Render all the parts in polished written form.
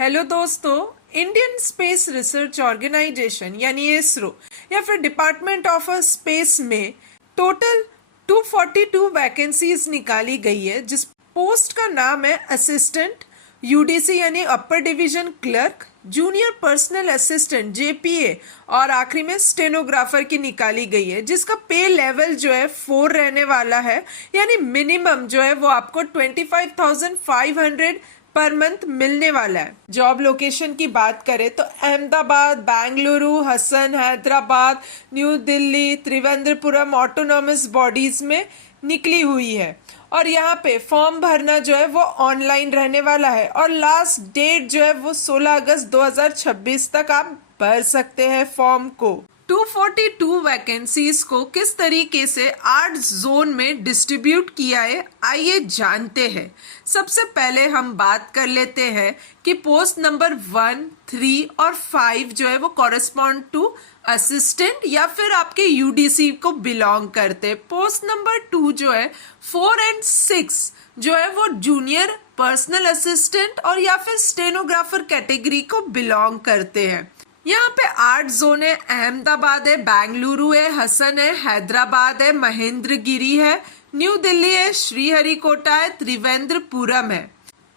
Hello दोस्तों, Indian space research organisation यानी इसरो या फिर डिपार्टमेंट ऑफ स्पेस में टोटल 242 वैकेंसीज निकाली गई है, जिस पोस्ट का नाम है असिस्टेंट यूडीसी यानी upper division clerk, junior personal assistant JPA और आखिरी में स्टेनोग्राफर की निकाली गई है, जिसका पे लेवल जो है 4 रहने वाला है। यानी मिनिमम जो है वो आपको 25,500 पर मंथ मिलने वाला है। जॉब लोकेशन की बात करें तो Ahmedabad, Bengaluru, Hassan, Hyderabad, New Delhi, Thiruvananthapuram autonomous bodies में निकली हुई है। और यहाँ पे फॉर्म भरना जो है वो ऑनलाइन रहने वाला है और लास्ट डेट जो है वो 16 अगस्त 2026 तक आप भर सकते हैं फॉर्म को। 242 वैकेंसीज को किस तरीके से 8 जोन में डिस्ट्रीब्यूट किया है, आइए जानते हैं। सबसे पहले हम बात कर लेते हैं कि पोस्ट नंबर 1, 3 और 5 जो है वो कॉरेस्पॉन्ड टू असिस्टेंट या फिर आपके यूडीसी को बिलोंग करते। पोस्ट नंबर 2 जो है 4 और 6 जो है वो जूनियर पर्सनल असिस्टेंट और या फिर स्टेनोग्राफर कैटेगरी को बिलोंग करते हैं। यहाँ पे 8 जोन है। अहमदाबाद है, बेंगलुरु है, हसन है, हैदराबाद है, महेंद्रगिरी है, न्यू दिल्ली है, श्रीहरिकोटा है, त्रिवेंद्रपुरम है।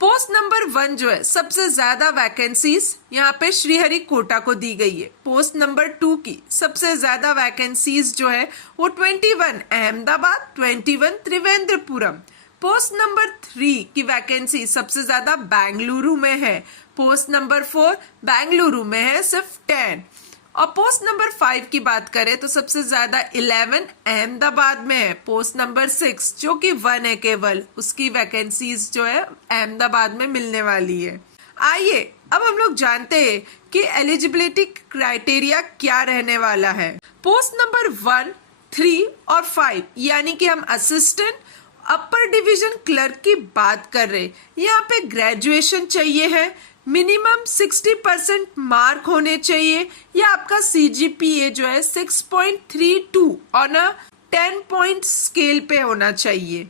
पोस्ट नंबर 1 जो है सबसे ज्यादा वैकेंसीज यहाँ पे श्रीहरिकोटा को दी गई है। पोस्ट नंबर 2 की सबसे ज्यादा वैकेंसीज जो है वो 21 अहमदाबाद, 21 त्रिवेंद्रपुरम। पोस्ट नंबर 3 की वैकेंसी सबसे ज्यादा बेंगलुरु में है। पोस्ट नंबर 4 बेंगलुरु में है सिर्फ 10। और पोस्ट नंबर 5 की बात करें तो सबसे ज्यादा 11 अहमदाबाद में है। पोस्ट नंबर 6 जो कि 1 है केवल, उसकी वैकेंसीज जो है अहमदाबाद में मिलने वाली है। आइए अब हम लोग जानते हैं कि एलिजिबिलिटी क्राइटेरिया क्या रहने वाला है। पोस्ट नंबर 1, 3 और 5 यानी कि हम असिस्टेंट अपर डिवीजन क्लर्क की बात कर रहे हैं। यहाँ पे ग्रेजुएशन चाहिए है, मिनिमम 60% मार्क होने चाहिए या आपका सीजीपीए जो है 6.32 ऑन अ 10 पॉइंट स्केल पे होना चाहिए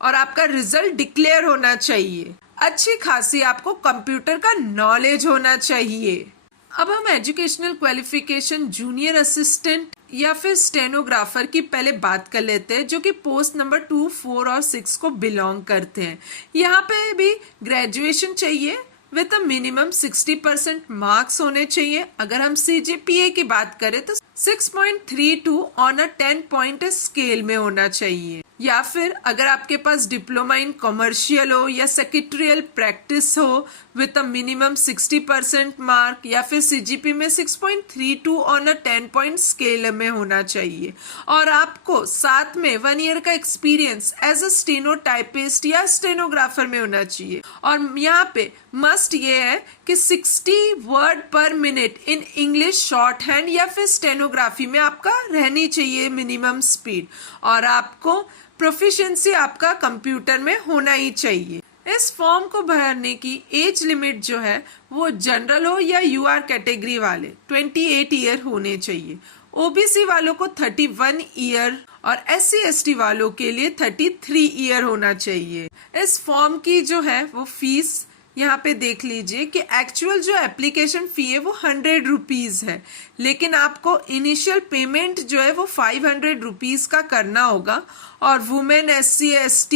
और आपका रिजल्ट डिक्लेयर होना चाहिए। अच्छी खासी आपको कंप्यूटर का नॉलेज होना चाहिए। अब हम एजुकेशनल क्वालिफिकेशन जूनियर असिस्टेंट या फिर स्टेनोग्राफर की पहले बात कर लेते हैं, जो कि पोस्ट नंबर 2, 4 और 6 को बिलोंग करते हैं। यहाँ पे भी ग्रेजुएशन चाहिए विद अ मिनिमम 60% मार्क्स होने चाहिए। अगर हम सीजीपीए की बात करें तो 6.32 ऑन अ 10 पॉइंट स्केल में होना चाहिए। या फिर अगर आपके पास डिप्लोमा इन कॉमर्शियल हो या सेक्रेटरियल प्रैक्टिस हो विद अ मिनिमम 60% मार्क या फिर सीजीपी में 6.32 ऑन अ 10 पॉइंट स्केल में होना चाहिए। और आपको साथ में 1 ईयर का एक्सपीरियंस एज अ स्टेनोटाइपिस्ट या स्टेनोग्राफर में होना चाहिए। और यहाँ पे मस्ट ये है कि 60 वर्ड पर minute in English short hand या फिर स्टेनोग्राफी में आपका रहनी चाहिए मिनिमम स्पीड। और आपको प्रोफिशिएंसी आपका कंप्यूटर में होना ही चाहिए। इस फॉर्म को भरने की एज लिमिट जो है वो जनरल हो या यूआर कैटेगरी वाले 28 ईयर होने चाहिए। ओबीसी वालों को 31 ईयर और SC/ST वालों के लिए 33 ईयर होना चाहिए। इस फॉर्म की जो है वो फीस यहाँ पे देख लीजिए कि एक्चुअल जो एप्लीकेशन फी है वो 100 रुपीज है, लेकिन आपको इनिशियल पेमेंट जो है वो 500 रुपीज का करना होगा। और वुमेन, SC/ST,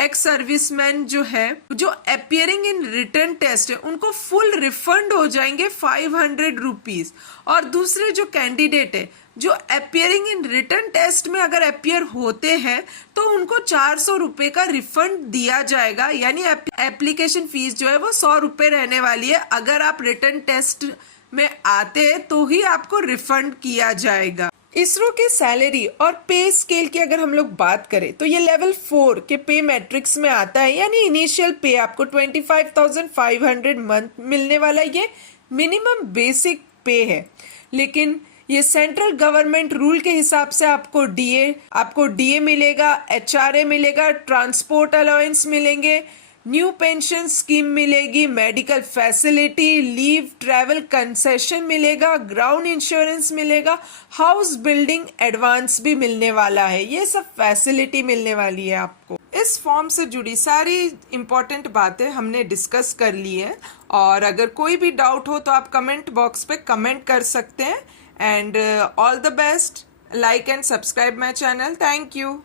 एक्स सर्विसमैन जो है जो अपियरिंग इन रिटर्न टेस्ट है उनको फुल रिफंड हो जाएंगे 500 रुपीज। और दूसरे जो कैंडिडेट है जो अपियरिंग इन रिटर्न टेस्ट में अगर अपियर होते हैं तो उनको 400 रुपए का रिफंड दिया जाएगा। यानी एप्लीकेशन फीस जो है वो 100 रुपए रहने वाली है। अगर आप रिटर्न टेस्ट में आते हैं तो ही आपको रिफंड किया जाएगा। इसरो की सैलरी और पे स्केल की अगर हम लोग बात करें तो ये लेवल 4 के पे मैट्रिक्स में आता है। यानी इनिशियल पे आपको 25,500 मंथ मिलने वाला ये मिनिमम बेसिक पे है, लेकिन ये सेंट्रल गवर्नमेंट रूल के हिसाब से आपको डीए मिलेगा, HRA मिलेगा, ट्रांसपोर्ट अलाउंस मिलेंगे, न्यू पेंशन स्कीम मिलेगी, medical facility, leave, travel concession मिलेगा, ग्राउंड इंश्योरेंस मिलेगा, हाउस बिल्डिंग एडवांस भी मिलने वाला है। ये सब फैसिलिटी मिलने वाली है आपको। इस फॉर्म से जुड़ी सारी इम्पॉर्टेंट बातें हमने डिस्कस कर ली है। और अगर कोई भी डाउट हो तो आप कमेंट बॉक्स पे कमेंट कर सकते हैं। And all the best, like and subscribe my channel. Thank you.